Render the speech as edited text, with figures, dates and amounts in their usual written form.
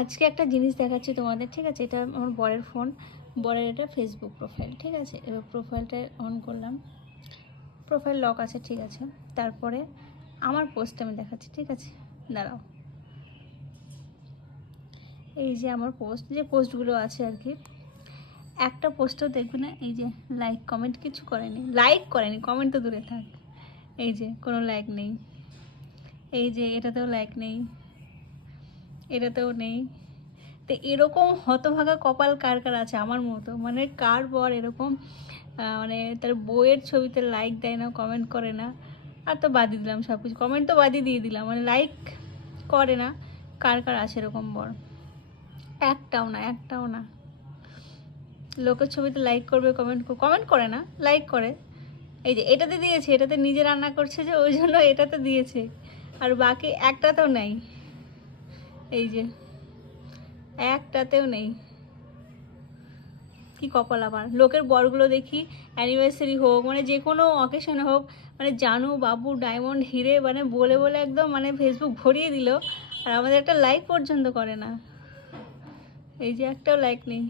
আজকে একটা জিনিস দেখাচ্ছি তোমাদের, ঠিক আছে? এটা আমার বরের ফোন, বরের এটা ফেসবুক প্রোফাইল, ঠিক আছে? এবার প্রোফাইলটা অন করলাম, প্রোফাইল লক আছে, ঠিক আছে? তারপরে আমার পোস্ট আমি দেখাচ্ছি, ঠিক আছে? দাঁড়াও, এই যে আমার পোস্ট, যে পোস্টগুলো আছে আর কি, একটা পোস্টও দেখবে না এই যে লাইক কমেন্ট কিছু করেনি, লাইক করেনি, কমেন্ট তো দূরে থাক। এই যে কোনো লাইক নেই, এই যে এটাতেও লাইক নেই, এটাতেও নেই। তো এরকম হতভাগা কপাল কার কার আছে আমার মতো? মানে কার বর এরকম মানে তার বইয়ের ছবিতে লাইক দেয় না, কমেন্ট করে না? আর তো বাদই দিলাম সব কিছু, কমেন্ট তো বাদই দিয়ে দিলাম, মানে লাইক করে না। কার কার আছে এরকম বর? একটাও না, একটাও না। লোকের ছবিতে লাইক করবে, কমেন্ট করে না, লাইক করে। এই যে এটাতে দিয়েছে, এটাতে নিজে রান্না করছে যে, ওই জন্য এটাতে দিয়েছে। আর বাকি একটাতেও নেই, এই যে একটাতেও নেই। কি কপাল আমার! লোকের বরগুলো দেখি অ্যানিভার্সারি হোক, মানে যে কোনো অকেশনে হোক, মানে জানু, বাবু, ডায়মন্ড, হিরে, মানে বলে বলে একদম মানে ফেসবুক ভরিয়ে দিল, আর আমাদের একটা লাইক পর্যন্ত করে না। এই যে একটাও লাইক নেই।